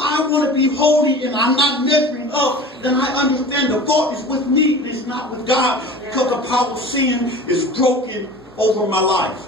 I want to be holy and I'm not measuring up, then I understand the fault is with me, and it's not with God, because the power of sin is broken over my life.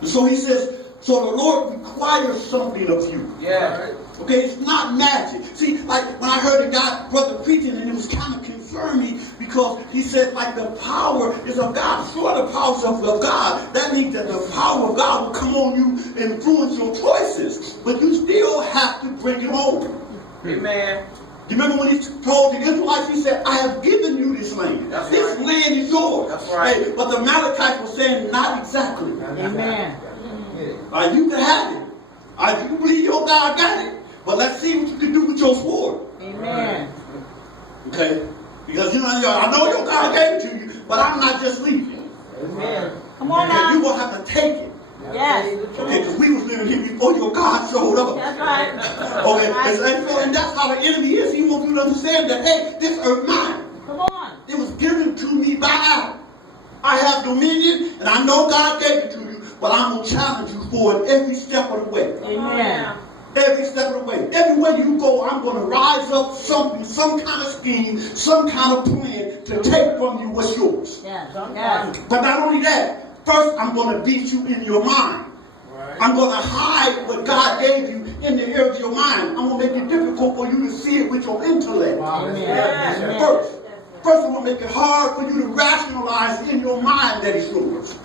And so he says, so the Lord requires something of you. Yeah. Okay, it's not magic. See, like when I heard the guy, brother, preaching, and it was kind of confirming because he said, like, the power is of God. Sure, the power is of God. That means that the power of God will come on you and influence your choices. But you still have to bring it home. Amen. You remember when he told the Israelites, he said, I have given you this land. That's this right. land is yours. That's right. Hey, but the Amalekites were saying, not exactly. Amen. You can have it. You believe your God got it. But let's see what you can do with your sword. Amen. Okay? Because I know your God gave it to you, but I'm not just leaving. Amen. Come on now. You're going to have to take it. Yes. Okay, because we was living here before your God showed up. That's right. Okay, and that's how the enemy is. He wants you to understand that, hey, this earth mine. Come on. It was given to me by Adam. I have dominion, and I know God gave it to you, but I'm going to challenge you for it every step of the way. Amen. Every step of the way. Everywhere you go, I'm going to rise up something, some kind of scheme, some kind of plan to take from you what's yours. Yes. Yes. But not only that, first I'm going to beat you in your mind. Right. I'm going to hide what God gave you in the area of your mind. I'm going to make it difficult for you to see it with your intellect. Amen. Yes. First I'm going to make it hard for you to rationalize in your mind that it's yours.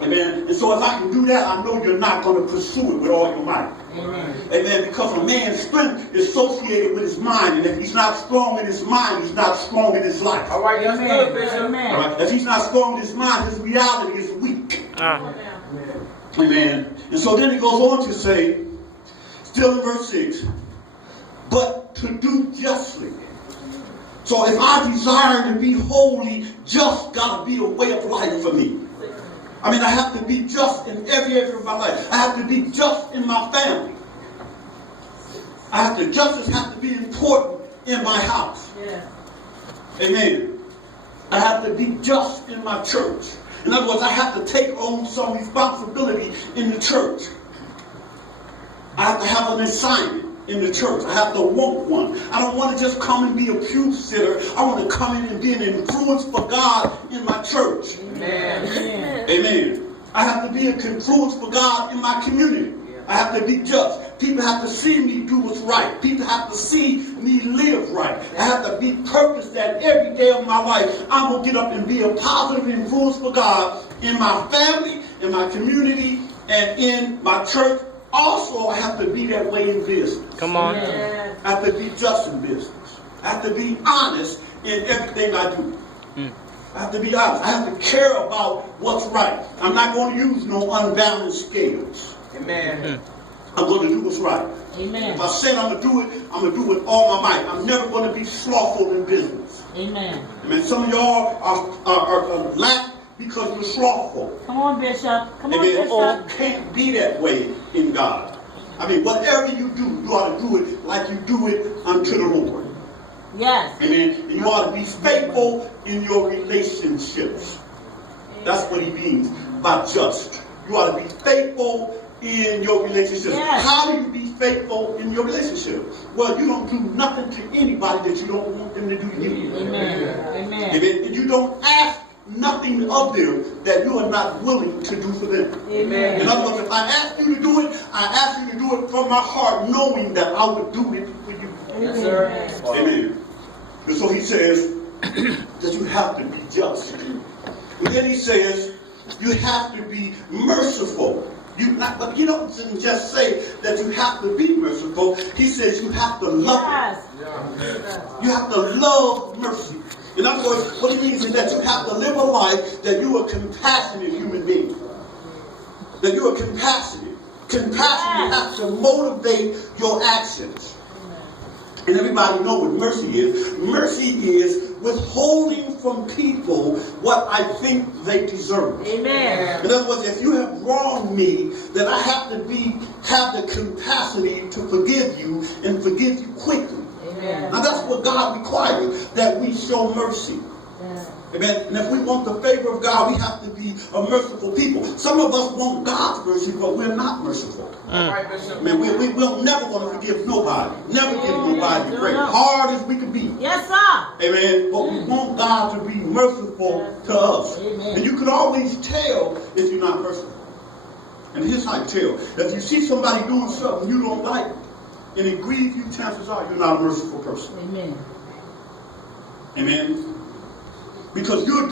Amen. And so if I can do that, I know you're not going to pursue it with all your might. Amen. Amen. Because a man's strength is associated with his mind. And if he's not strong in his mind, he's not strong in his life. All right, that's good, Bishop. Amen. All right? If he's not strong in his mind, his reality is weak. Amen. And so then he goes on to say, still in verse 6, but to do justly. So if I desire to be holy, just got to be a way of life for me. I mean, I have to be just in every area of my life. I have to be just in my family. Justice has to be important in my house. Yeah. Amen. I have to be just in my church. In other words, I have to take on some responsibility in the church. I have to have an assignment in the church. I have to want one. I don't want to just come and be a pew sitter. I want to come in and be an influence for God in my church. Amen. Amen. I have to be an influence for God in my community. I have to be just. People have to see me do what's right. People have to see me live right. I have to be purpose that every day of my life I'm going to get up and be a positive influence for God in my family, in my community, and in my church. Also, I have to be that way in business. Come on. Yeah. I have to be just in business. I have to be honest in everything I do. I have to be honest. I have to care about what's right. I'm not going to use no unbalanced scales. Amen. I'm going to do what's right. Amen. If I said I'm going to do it, I'm going to do it with all my might. I'm never going to be slothful in business. Amen. Amen. Some of y'all are lack because you're slothful. Come on, Bishop. Come on, Amen. Bishop. You can't be that way in God. I mean, whatever you do, you ought to do it like you do it unto the Lord. Yes. Amen. And you ought to be faithful in your relationships. That's what he means by just. You ought to be faithful in your relationships. Yes. How do you be faithful in your relationship? Well, you don't do nothing to anybody that you don't want them to do to you. Amen. Amen. Amen. And you don't ask nothing of them that you are not willing to do for them. Amen. In other words, if I ask you to do it, I ask you to do it from my heart, knowing that I would do it for you. Yes, sir. Amen. And so he says that you have to be just. And then he says you have to be merciful. But he doesn't just say that you have to be merciful. He says you have to love it. Yes. You have to love mercy. In other words, what it means is that you have to live a life that you are a compassionate human being. That you are compassionate. Compassion has to motivate your actions. And everybody knows what mercy is. Mercy is withholding from people what I think they deserve. Amen. In other words, if you have wronged me, then I have to have the capacity to forgive you and forgive you quickly. Amen. Now that's what God requires, that we show mercy. Yeah. Amen. And if we want the favor of God, we have to be a merciful people. Some of us want God's mercy, but we're not merciful. All right, Bishop. Man, we'll never want to forgive nobody. Never give nobody grace. Hard as we can be. Yes, sir. Amen. But we want God to be merciful to us. Amen. And you can always tell if you're not merciful. And here's how you tell. If you see somebody doing something you don't like, and it grieves you, chances are you're not a merciful person. Amen. Amen. Because you're